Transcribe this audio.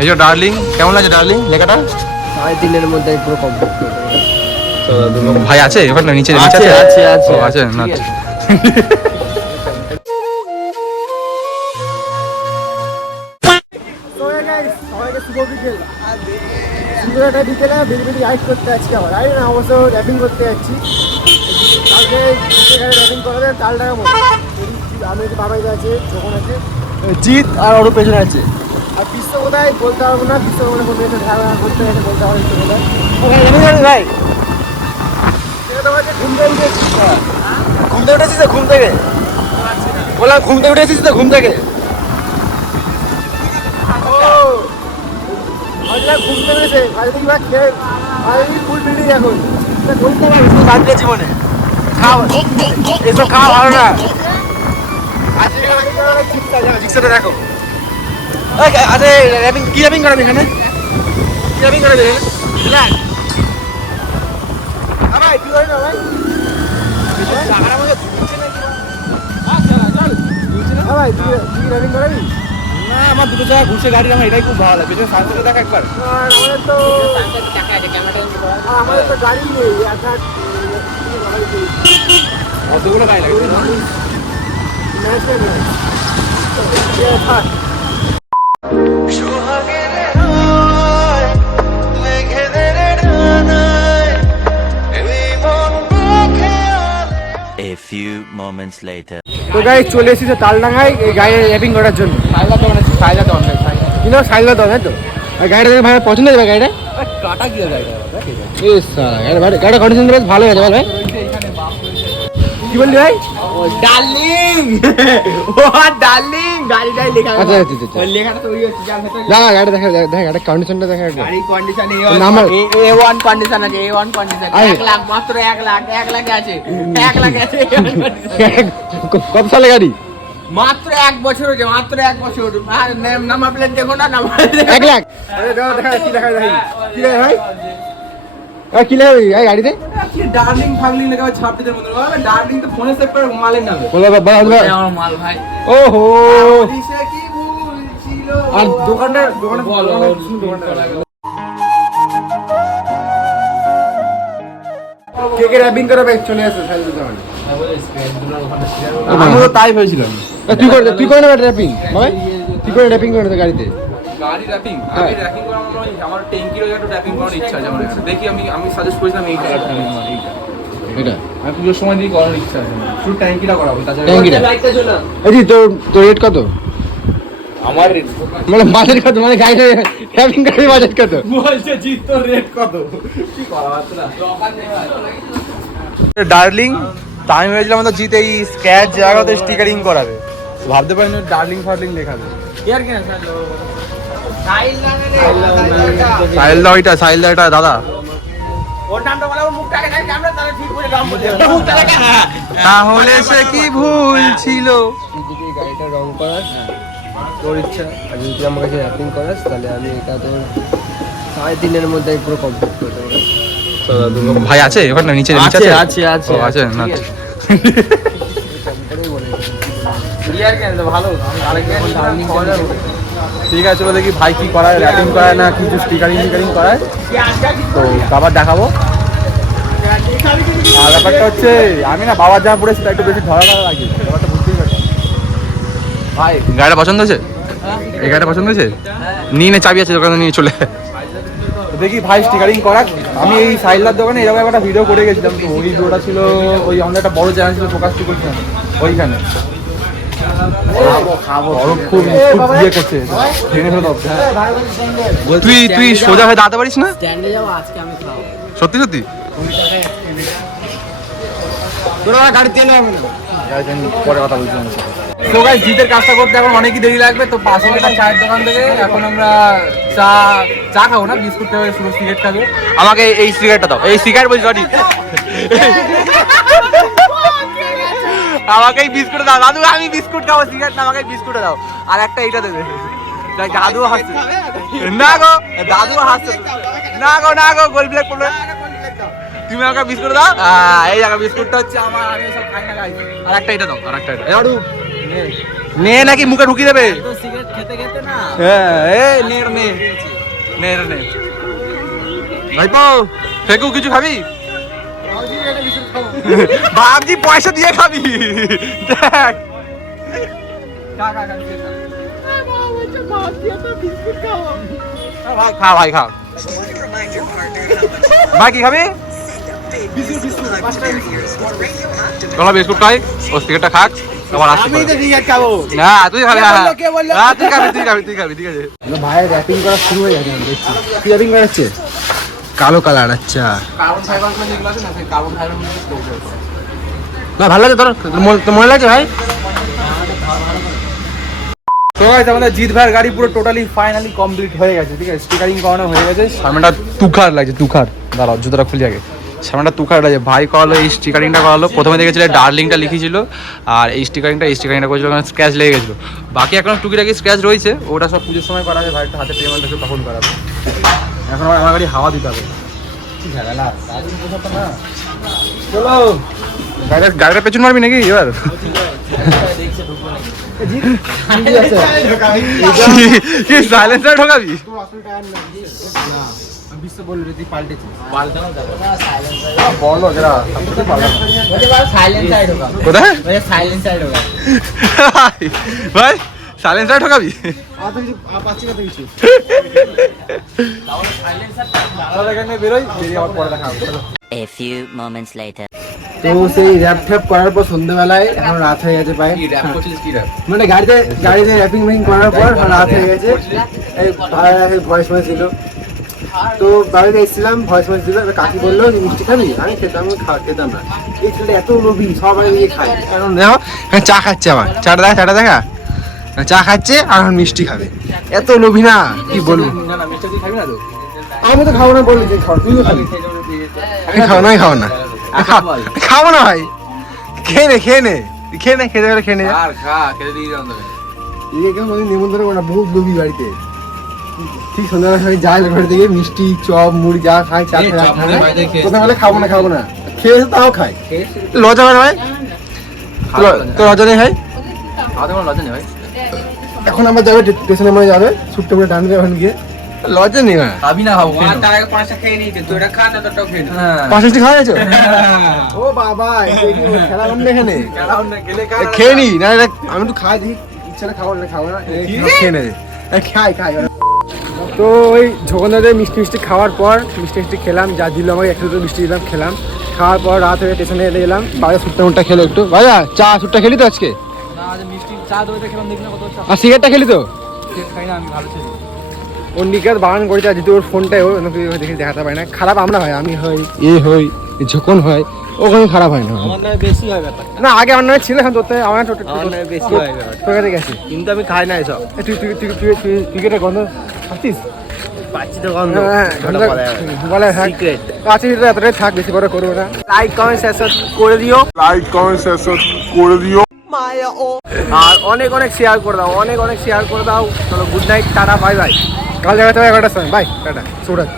এই যে ডার্লিং, কেমন লাগে ডার্লিং লেখাটা? 3.5 মধ্যে পুরো কমপ্লিট করে দেবো। ভাই আছে ওখানে নিচে? আছে আছে আছে ও আছে না। সবাইকে শুভ বিকেল। সুন্দরটা বিকেলে বেরিবেরি রাইড করতে যাচ্ছি, আবার রাইড না অবশ্য র্যাপিং করতে যাচ্ছি। কালকে র্যাপিং করাবে কাল টাকা মতো। আমি বাবাই আছে, যখন আছে জিৎ আর ওর পেছনে আছে। আর বিশ্ব কোথায় বলতে পারবো না, বিশ্ব মনে করতে ধারণা করতে গেছে বলতে পারবো বিশ্ব কোথায়। ভাই ঘুম থেকে উঠেছিস ঘুম থেকে বললাম, ঘুম থেকে উঠেছিস তো ঘুম থেকে ঘুম থেকে উঠেছে খেয়ে ফুল বিল্ডিং এখন বলতে পারবো বাড়িতে জীবনে খাওয়া এসব খাওয়া ভালো না। জিক্সাটা দেখো। আচ্ছা র্যাপিং কি র্যাপিং করাবি এখানে? কি র্যাপিং করাবি এখানে? ভাই কি করে না ভাই? ভাই তুই র্যাপিং করাবি? না, আমার দুটো জায়গায় ঘুরছে গাড়ি, আমার এটাই খুব ভালো লাগে। পেছনে সানসেটে দেখা একবার। আমাদের তো গাড়ি নেই, অতগুলো গাড়ি লাগে। A few moments later. তো গাড়ি চলে এসেছে তালডাঙ্গায় এই গাড়ি র্যাপিং করার জন্য। সাইলা তো অনেক কিন্তু সাইকেল তো তাই তো। আর গাড়িটা ভাই পছন্দ হয়েছে গাড়িটা? কাটা গিয়ে গাড়িটা। গাড়িটা কন্ডিশন বেশ ভালো হয়েছে ভাই। কি বললি ভাই? ও ডার্লিং, ও ডার্লিং, গাড়িটাই লেখা আছে। আচ্ছা আচ্ছা আচ্ছা। ওই লেখাটা তো ওই হচ্ছে যার ভেতরে। না গাড়ি দেখা গাড়ির কন্ডিশনটা দেখা একবার। গাড়ি কন্ডিশন নাম্বার- A1 কন্ডিশন আছে, A1 কন্ডিশন। আরে। 1 লাখ মাত্র 1 লাখ, 1 লাখে আছে। 1 লাখে আছে। কত সালে গাড়ি? মাত্র 1 বছর হয়েছে, মাত্র 1 বছর। আর নাম্বার প্লেট দেখো না, নাম্বার 1 লাখ। আরে দাও দেখা কি দেখা ভাই? কি রে ভাই? কি লেখা এই গাড়িতে? কি ডার্লিং ফাগলিং লেখা আছে ছাপটিদের মধ্যে। বাবা ডার্লিং তো ফোনে সেভ করে মালের নামে। বলো বাবা আমার মাল ভাই। ওহো। দিশে কি ভুল ছিল। আর দোকানটা বলো। কে কে র্যাপিং করাবে চলে আসো সাইকেল দোকানে। আমিও তাই হয়েছিলাম। তুই করে নেবে র্যাপিং ভাই? তুই করে র্যাপিং করে নেবে গাড়িতে? গাড়ি র্যাপিং, আমি র্যাপিং করার আমার ট্যাঙ্কির একটু র্যাপিং করার ইচ্ছা আছে আমার। দেখি আমি সাজেস্ট করেছিলাম এই কালারটা আমার এইটা। এটা আমি পুজোর সময় দিয়ে করার ইচ্ছা আছে আমার। শুধু ট্যাঙ্কিটা করাবো, তাছাড়া ট্যাঙ্কিটা। লাইটটা জ্বলা। এই তোর রেট কত? আমার মানে বাজেট কত? মানে গাড়িটা র্যাপিং করার বাজেট কত? বলছে জিত তোর রেট কত? কি করা হচ্ছে না ডার্লিং। তা আমি ভেবেছিলাম তো জিত এই স্ক্র্যাচ জায়গাতে স্টিকারিং করাবে, ভাবতে পারিনি ডার্লিং ফার্লিং লেখাবে। ইয়ার কেন সাজো? সাইল নামে রে। সাহিল দা, ওইটা সাহিল দা, এটা দাদা। ওর নামটা বলে, ওর মুখটাকে খালি আমরা তাহলে ঠিক করে নাম বলতে হবে। তাহলে সে কি ভুল ছিল? তুই যদি গাড়িটা রং করাস তোর ইচ্ছা, আর যদি আমার কাছে র্যাপিং করাস তাহলে আমি এটা তোর 3.5 মধ্যে পুরো কমপ্লিট করে দেবো। ভাই আছে ওখানে নিচে? আছে আছে আছে ও আছে না। ইয়ার কেন ভালো। আরেকজন ঠিক আছে, চলো দেখি ভাই কি করায়, র্যাপিং করায় না কিছু স্টিকারিং করায়, তো আবার দেখাবো। আর ব্যাপারটা হচ্ছে আমি না বাবার জামা পড়েছি তাই একটু বেশি ধরা লাগে, ব্যাপারটা বুঝতেই পারছি। ভাই গাড়িটা পছন্দ হয়েছে? এই গাড়িটা পছন্দ হয়েছে? নিয়ে নে, চাবি আছে দোকানে, নিয়ে চলে দেখি ভাই স্টিকারিং করাক। আমি এই সাইলার দোকানে এরকম একটা ভিডিও করে গেছিলাম, তো ওই ভিডিওটা ছিল ওই আমাদের একটা বড় চ্যানেল ছিল ফোকাস করেছিলাম ওইখানে। খুব ইয়ে করছে, ভেঙে ফেলে দাও। তুই সোজা হয়ে দাঁড়াতে পারিস না? স্ট্যান্ডে যাবো আজকে আমি খাবো। সত্যি সত্যি? তোরা গাড়ি তেল হবে না। পরে কথা বলছি। তো গাইস জিতের কাজটা করতে এখন অনেকই দেরি লাগবে, তো পাশে একটা চায়ের দোকান থেকে এখন আমরা চা খাবো না, বিস্কুট খাবো, শুধু সিগারেট খাবে। আমাকে এই সিগারেটটা দাও, এই সিগারেট বলছি সরি, আমাকে এই বিস্কুট দাও দাদু, আমি বিস্কুট খাবো, সিগারেট না, আমাকে বিস্কুট দাও। আর একটা এইটা দেবে। দাদু হাসছে না গো, দাদু হাসছে না গো, না গো, গোল ব্ল্যাক করবে। তুমি আমাকে বিস্কুট দাও। এই জায়গা বিস্কুটটা হচ্ছে আমার, আমি সব খাই না গাইস। আর একটা এটা দাও, আর একটা এটা। নে নাকি মুখে ঢুকিয়ে দেবে তো সিগারেট খেতে খেতে না হ্যাঁ এই নে রে, নে নে রে, নে ভাইপো ফেকু কিছু খাবি বাবজি পয়সা দিয়ে খাবি দেখ খা ভাই খা ভাই কি খাবি চলো বিস্কুট খাই ও সিগারেটটা খাক আবার আসতে আমি পারে। তো সিগারেট খাবো না তুই খাবি কে হ্যাঁ বললো, কে বললো? হ্যাঁ, তুই খাবি তুই খাবি তুই খাবি ঠিক আছে ভাইয়ের র্যাপিং করা শুরু হয়ে গেছে আমি দেখছি কি র্যাপিং করাচ্ছে কালো কালার আচ্ছা কার্বন ফাইবার যেগুলো আছে না সেই কার্বন ফাইবার না ভালো লাগে তোর মনে লাগছে ভাই তো গাইস আমাদের জিৎ ভাইয়ের গাড়ি পুরো টোটালি ফাইনালি কমপ্লিট হয়ে গেছে ঠিক আছে স্টিকারিং করানো হয়ে গেছে সামনেটা তুখার লাগছে তুখার দাঁড়াও জুতোটা খুলে আগে সামনেটা তুখার লাগছে ভাই করালো এই স্টিকারিংটা করালো প্রথমে দেখেছিল ডার্লিংটা লিখেছিল আর এই স্টিকারিংটা করেছিল কারণ স্ক্র্যাচ লেগে গেছিলো বাকি এখন টুকিটাকি স্ক্র্যাচ রয়েছে ওটা সব পুজোর সময় করা হবে ভাই হাতে পেমেন্ট একটু তখন করাবে এখন আমার গাড়ি হাওয়া দিতে হবে কি ঝামেলা চলো গাড়িটা পেছন মারবি নাকি এবার কি সাইলেন্সার ঢোকাবি বিশ্ব বললো তুই পাল্টেছিস বলো এরা সাইলেন্ট সাইড হোগা কোথায় সাইলেন্ট সাইড হোগা ভাই সাইলেন্সার ঢোকাবি আর তো কিছু পাচ্ছি না তো কিছু তাহলে এখানে বেরোই বেরিয়ে আবার পরে দেখা হবে A few moments later. তো সেই র্যাপ ট্যাপ করার পর সন্ধ্যাবেলায় এখন রাত হয়ে গেছে প্রায় কি র‍্যাপ করছিস কি র‍্যাপ মানে গাড়িতে র্যাপিং ম্যাপিং করার পর এখন রাত হয়ে গেছে এই ভয়েস ভয়েস ছিল তো বাড়িতে এসেছিলাম ভয়েস ভয়েস ছিল এবার কাকি বললো যে মিষ্টি খাবি আমি খেতাম খেতাম না এই ছেলেটা এত লোভী সবাই নিয়ে খায় এখন দেখো এখন চা খাচ্ছে আমার চাটা দেখা চা খাচ্ছে আর এখন মিষ্টি খাবে এত লোভী না কি বলবো না না মিষ্টি তুই খাবি না তো আমি তো খাবো না বললি যে খাও তুইও খাবি আমি খাবো না খাবো না ভাই খেয়ে নে খেতে গেলে খেয়ে নে যা। আর খা খেতে দিয়ে দাও তোকে এদিকে কেউ কোনোদিন নিমন্ত্রণ করে না বহুত লোভী বাড়িতে ঠিক সন্ধ্যাবেলা সবাই যায় ঘরে থেকে মিষ্টি চপ মুড়ি যা খায় চা এই চপ মুড়ি বাড়িতে খেয়ে কোথাও বলে খাবো না খেয়ে এসে তাও খায় লজ্জা করে ভাই তো লজ্জা নেই ভাই খাওয়াতে কোনো লজ্জা নেই ভাই এখন আমরা যাবে স্টেশনে মানে যাবে ছুটতে করে ডান দিয়ে ওখানে গিয়ে লজ্জা নেই ভাই খাবি না খাবো তার আগে পাঁচটা খেয়ে নিয়েছে তুই এটা খা না তোরটাও খেয়ে নে হ্যাঁ পাঁচ মিষ্টি খাওয়া গেছো ও বাবা এটা কি খেলা বন্ধ এখানে গেলে খেয়ে নি না এটা আমি তো খাই দেখি ইচ্ছা খাবো না খেয়ে নে খাই তো ওই ঝোকনদাদের মিষ্টি খাওয়ার পর মিষ্টি খেলাম যা দিল আমাকে একটু মিষ্টি দিলাম খেলাম খাওয়ার পর রাত হয়ে স্টেশনে এলে গেলাম বাইরে সুট্টা মুট্টা খেলো একটু ভাইয়া চা সুট্টা খেলি তো আজকে না আজ মিষ্টি চা দইতে খেলাম দেখি না কত চা আর সিগারেটটা খেলি তো খাই না আমি ভালো ছিলাম ওর নিকাত বাগান করেছে যেহেতু ওর ফোনটাই ও দেখে দেখাতে পারে না খারাপ আমরা হয় আমি হই হই ঝোকন হয় ওখানে খারাপ হয় না আমার নামে বেশি হয় ব্যাপার না আগে আমার নয় ছিল এখন তোর থেকে আমার বেশি হয় ব্যাপার তোর কাছে গেছি কিন্তু আমি খাই না এসব ক্রিকেটের গন্ধ খাচ্ছিস পাচ্ছি তো গন্ধ হ্যাঁ বলে থাক সিক্রেট কাছে এতটাই থাক বেশি বড় করবো না লাইক কমেন্ট শেয়ার করে দিও আর অনেক শেয়ার করে দাও অনেক শেয়ার করে দাও চলো good night tata bye bye কাল দেখা যাবে 11টার সময় বাই টাটা সুরত